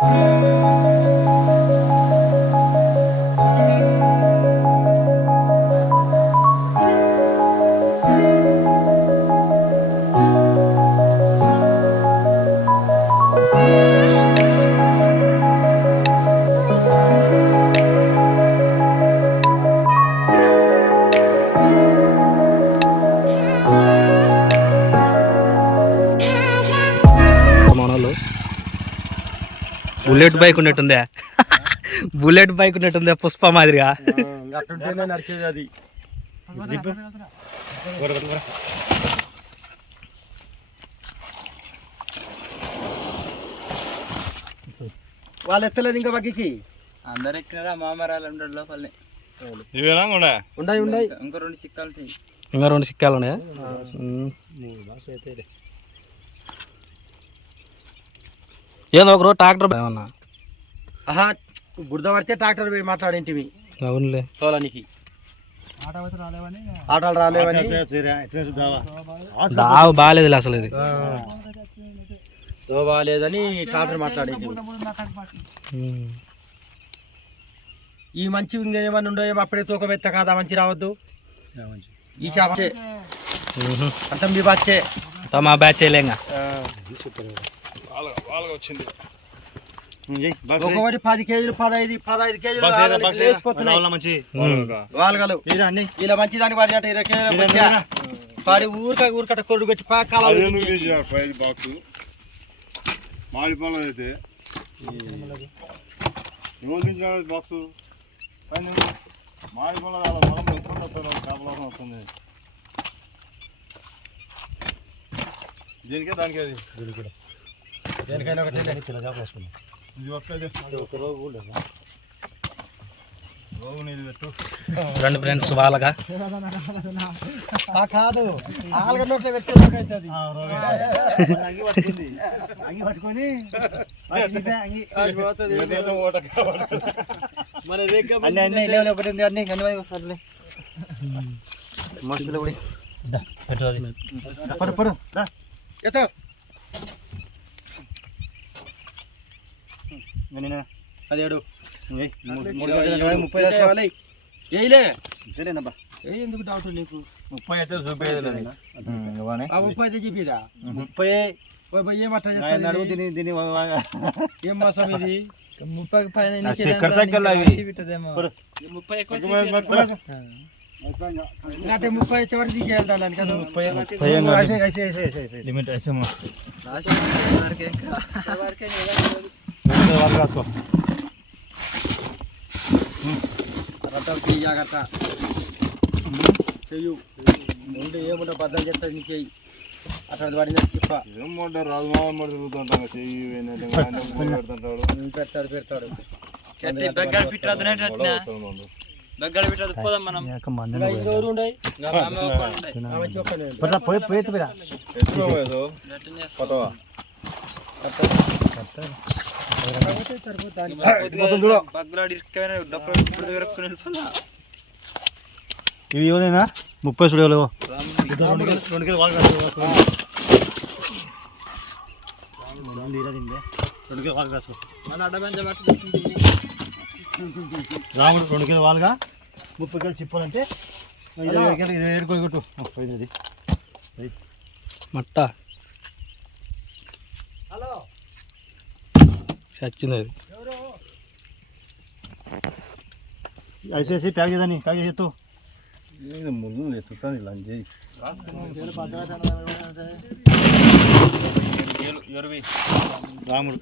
Thank you. Bullet bike ఉన్నట్టుందే. Bullet bike ఉన్నట్టుందే పుష్ప మాదిరిగా. నడిచేది అది వాళ్ళు ఎత్తలేదు ఇంకా బగ్గికి? అందరు ఎక్కినారా? మామరాలు ఉండడు లోపలనే. ఇవేనా కూడా ఉండయి ఉండయి ఇంకో రెండు చిక్కాలు ఇంకా రెండు సిక్కాలు ఉన్నాయా? ఏందో ఒక రోజు ట్రాక్టర్ ఏమన్నా? ఆహా బురద పడితే ట్రాక్టర్ పోయి మాట్లాడేంటివి. అవునులే. తోలానికి. ఆటోలు రాలేవని. దావు. బాగాలేదు అసలు ఇది. దో బాగాలేదని ట్రాక్టర్ మాట్లాడేంటివి. ఉమ్. ఈ మంచి ఇంకేమన్నా ఉండో ఏమో అప్పుడే తూకం ఎత్త కాదా మంచి రావద్దు. ఈ చేప. ఉహు. అంతం మీ బాచ్చే తో మా బ్యాచ్ చేయలేంగా వాళ్ళకి వచ్చింది. ఒక్కొక్కటి పది కేజీలు పదహైదు పదహైదు కేజీలు. మంచి? వాళ్ళగలు ఇలా మంచి దానికి పడినట్టు ఇరవై కేజీలు. పడి ఊరిక ఊరికట కొడు పెట్టి బాక్స్. పళ్ళం అయితే. బాక్స్? పైన మామిడి పళ్ళం వాళ్ళ పొలం ఎప్పుడు వస్తారు చేపల వస్తుంది. దీనికే దానికి అది? దేనికైనా ఒకటి ఇది ఒక్కదే రోగు నీది పెట్టు. రెండు ఫ్రెండ్స్ వాళ్ళగా. ఆ కాదు ఆలుగడ్డ నోట్లో పెట్టేదాకా అవుతుంది. అంగి పట్టుకుంది. అంగి పట్టుకొని అంగి మన రేఖ అన్ని అన్ని లేవలే ఒకటి ఉంది అన్ని అన్ని పడు పడు రా. ఎత్తు. పదిహేడు. ముప్పై. ఏయిలే ఏయ్ ఎందుకు డౌట్ నీకు? ముప్పై అయితే చూపేది ఆ ముప్పై అయితే చెప్పిదా ముప్పై ఓ భయ్ ఏం అట్లా ఆయన అడుగు చేస్తుంది? దీని దీని ఏం మాసం ఇది? ముప్పై పైన చక్కెర తగ్గలు. ముప్పై అంటే ముప్పై వచ్చే వరకు తీసేయాలి దాన్ని కదా. లిమిట్ అయితే రథం చెయ్యి. జాగ్రత్త చెయ్యు ముందు ఏముండో బద్దలు చెప్తాడు నీ చెయ్యి అట్లా పడిన చిప్ప ఏం మొడ్డ రాజు మామ మొడ్డ తిరుగుతుంటాం చెయ్యి పెడుతుంటాడు పెడతాడు పెడతాడు దగ్గర పిట్టదు దగ్గర పిట్టదు పోదాం మనం పోయి పోయి పోయి ఇవి ఇవ్వలేనా ముప్పై చూడలేవు రాముడు. రెండు కిలో రెండు రాముడు రెండు వాళ్ళుగా ముప్పై కిలో చెప్పాలంటే ఇరవై కిలో ఇరవై ఏడు కొట్టు ముప్పై మట్ట. చచ్చింది అది ఐసేసి ప్యాక్ చేద్దాన్ని ప్యాక్ చేసి ఎత్తు ముందు ఎత్తుతాను ఇలా చేయి. రాముడు.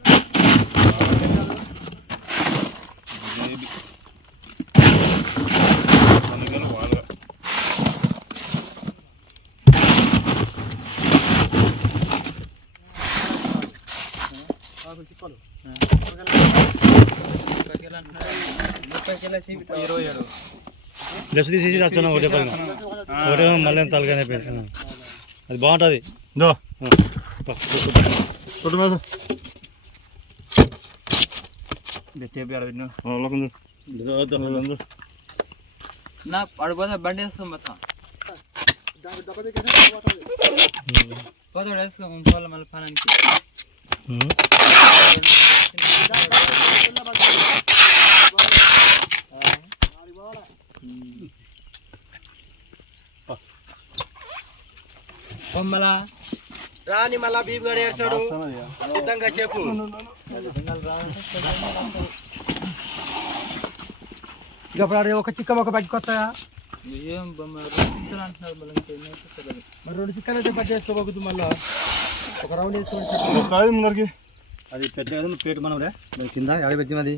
ఏడు డ్రెస్ తీసేసి వచ్చాను ఒకటే పైన. ఒకటే మళ్ళీ తలగానే అయిపోయింది అది బాగుంటుంది. దో కొట్టు మేసు. నా పడిపోతే బండి వేస్తాం మొత్తం. పోతాడు వేసుకో. మళ్ళీ పనానికి ఉమ్. బొమ్మల రాని మళ్ళా బీబీ గడ ఏడ్చాడు సిద్ధంగా చెప్పు ఇక అప్పుడు ఆడ ఒక చిక్క ఒక బయటకు వస్తాయా ఏం బొమ్మ రెండు అంటున్నారు మళ్ళీ ఇంకేం తెలియదు మరి రెండు చిక్కలు అయితే పట్టి వేసుకోబోద్దు మళ్ళా ఒక రౌండ్ వేసుకొని ముందరికి. అది పెద్ద పేటు మనం రే కింద ఎడ పెట్టి అది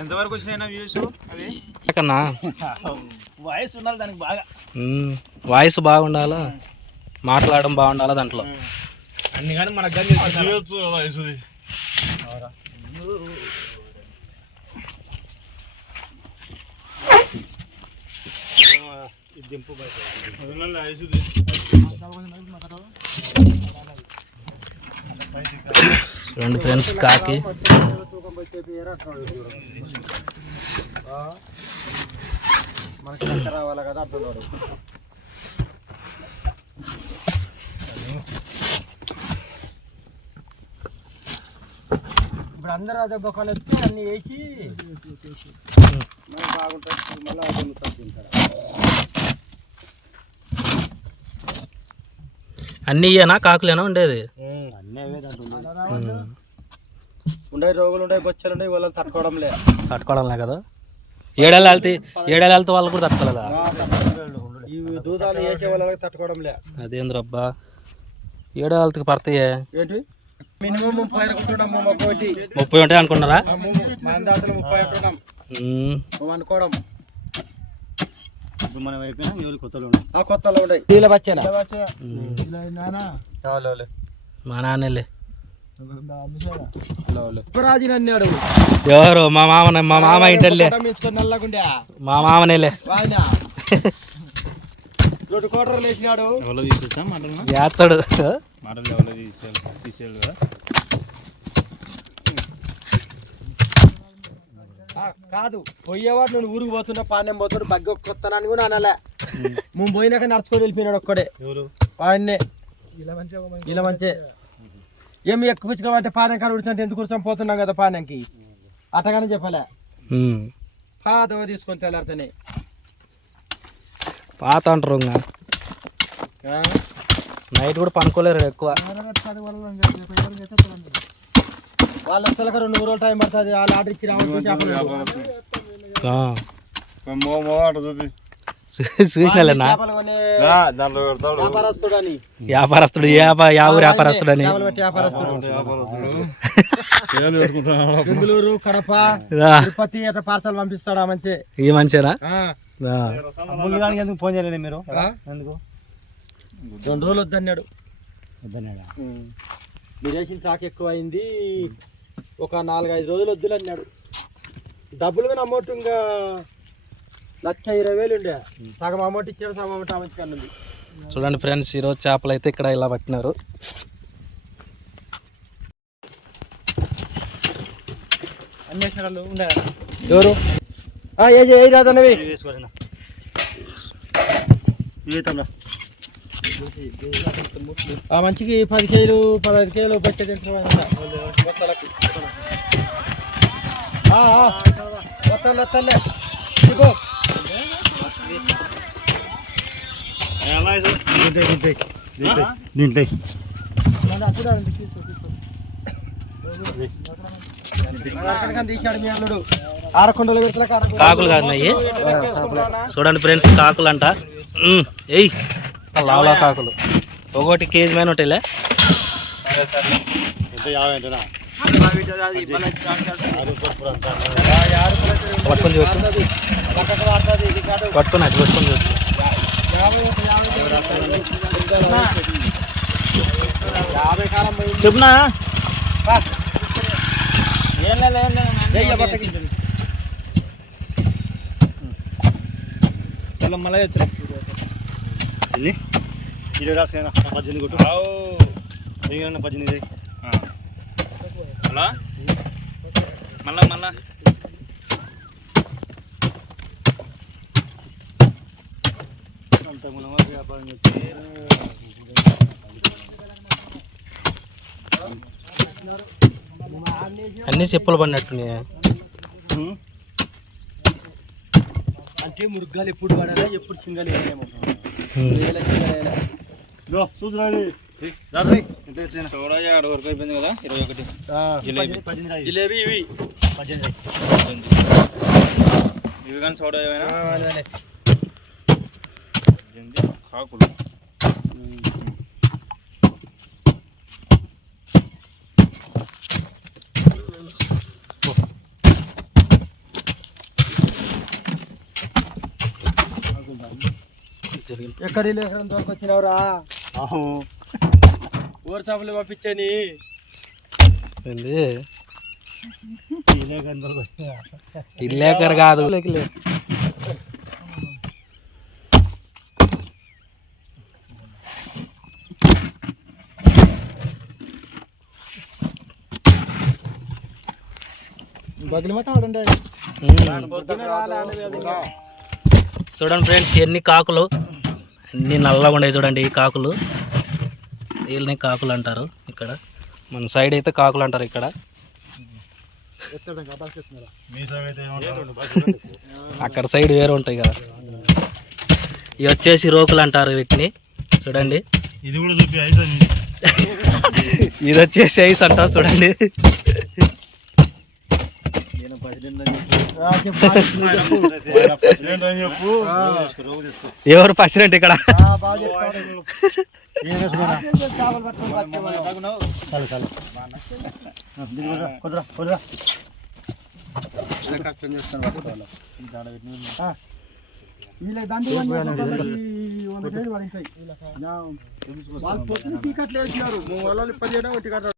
ఎంతవరకు వచ్చినాయినా వ్యూస్ అవి? కన్నా? వాయిస్ ఉన్నారు దానికి బాగా. వాయిస్ బాగుండాలా? మాట్లాడడం బాగుండాలా దాంట్లో? అన్ని కానీ మనకు కానీ రెండు ఫ్రెండ్స్ కాకి. మనకి లెక్క రావాలి కదా అంటున్నాడు ఇప్పుడు అందరూ అదే బొక్కలు వస్తే అన్ని వేసి బాగుంటుంది మళ్ళీ తింటారు. అన్నీ ఇయ్యనా? కాకులేనా ఉండేది. ఉండే రోగులు ఉండే బొచ్చలు ఉండే వాళ్ళని తట్టుకోవడంలే. తట్టుకోవడంలే కదా? ఏడేళ్ళు వెళ్తే ఏడేళ్ళు వెళ్తే వాళ్ళు కూడా తట్టుకోలేదా? ఈ దూదాలు వేసే వాళ్ళకి తట్టుకోవడంలే. అదేంద్రబ్బా? ఏడేళ్ళకి పడతాయే? ఏంటి? మినిమం ముప్పై ముప్పై ఉంటాయి అనుకున్నారా ముప్పై. మేము అనుకోవడం. ఇప్పుడు మనం అయిపోయినా ఎవరు కొత్తలు ఉన్నాయి ఆ కొత్తలో ఉన్నాయి నీళ్ళ బచ్చేనా? మా నాన్నలే. ఎవరు? మా మామ మా మామ ఇంటల్లే నల్లగుండే? మా మామనేలే. రెండు కోటర్లు వేసినాడు. ఎవరో తీసుకొచ్చా మాటలు? చేస్తాడు మాటలు ఎవరో తీసేయాలి? తీసేయాలి కదా ఆ, కాదు. పోయేవాడు నేను ఊరికి పోతున్నా పాండ్యం పోతాడు బగ్గి ఒక్కొత్తనాన్ని కూడా అనలే. మేము పోయినాక నడుచుకొని వెళ్ళిపోయినాడు ఒక్కడే. ఆయన్నే ఇలా మంచి ఏమి ఎక్కువ కూర్చుకోమంటే పానెం కాడ కూర్చుంటే ఎందుకు కూర్చొని పోతున్నాం కదా పానెంకి అట్టగానే చెప్పలే. పాదవ తీసుకొని తెల్లారితేనే. పాత అంటారు ఇంకా. నైట్ కూడా పనుకోలేరు ఎక్కువ. వాళ్ళ వస్తలకి రెండు మూడు రోజులు టైం పడుతుంది. వాళ్ళు ఆర్డర్ ఇచ్చి. చూపి వ్యాపారస్తుడు వ్యాపారస్తుడని. పెట్టుకుంటున్నాడు బెంగళూరు కడప తిరుపతి అట్లా పార్సల్ పంపిస్తాడా మంచి. ఈ మనిషేనా. ముందుగానికి ఎందుకు ఫోన్ చేయలేదు మీరు? ఎందుకు? రెండు రోజులు వద్దన్నాడు. వద్దన్నాడా? మీరు వేసిన ట్రాక్ ఎక్కువ అయింది ఒక నాలుగైదు రోజులు వద్దులు అన్నాడు. డబ్బులు కానీ అమౌంట్ ఇంకా లక్ష ఇరవై వేలు ఉండే. సగం అమౌంట్ ఇచ్చాడు సగం అమౌంట్ అమౌంట్ కన్నది చూడండి ఫ్రెండ్స్ ఈరోజు చేపలు అయితే ఇక్కడ ఇలా పట్టినారు. ఎవరు? ఏ ఏ రాదన్నవి తమ్ముడా. ఆ మంచికి పది కేజీలు పదహైదు వస్తలే ఇగో దీంట్లో అల్లుడు. ఆరకొండలు పెడతలే కాకులు కాదున్నాయి చూడండి ఫ్రెండ్స్ కాకులు అంట ఉమ్, ఏయ్ లావలా కాకులు ఒకటి కేజీ ఉంటాయిలే యాభై అంటేనా? పట్టుకొని చూడు. చూడు. చెప్పునా? బట్టకి. చల్ల ఎన్ని ఇరవై రాసుకైనా పద్దెనిమిది కొట్టు. దిగిన పద్దెనిమిది హలో? మళ్ళా మళ్ళా. అంత మునమా వ్యాపారం చేస్తే అన్ని చెప్పులు పడినట్టున్నాయి. అంటే మురుగ్గాలు ఎప్పుడు పడాలా ఎప్పుడు సింగల్ వేయలేము. చూడాలి ఆడ వరకు అయిపోయింది కదా ఇరవై ఒకటి. జిలేబీ. జిలేబీ ఇవి. ఇవి కానీ ఏమైనా ఆ, కాకులు ఎక్కడ లేఖనం దొరకొచ్చినవరా? ఊరు సభలు పంపించని. ఏంది? ఇల్లేకర్ కాదు. బదిలీ. చూడండి ఫ్రెండ్స్ ఎన్ని కాకులు. అన్ని నల్లగా ఉన్నాయి చూడండి ఈ కాకులు. వీళ్ళని కాకులు అంటారు ఇక్కడ. మన సైడ్ అయితే కాకులు అంటారు ఇక్కడ. అక్కడ సైడ్ వేరే ఉంటాయి కదా. ఇవి వచ్చేసి రోకులు అంటారు వీటిని. చూడండి. ఇది కూడా చూపి ఐస్ ఇది వచ్చేసి ఐస్ అంటారు చూడండి. ఎవరు ప్రెసిడెంట్ ఇక్కడ. వీళ్ళకి దండు. వాళ్ళు చేయడం ఒకటి కట్ట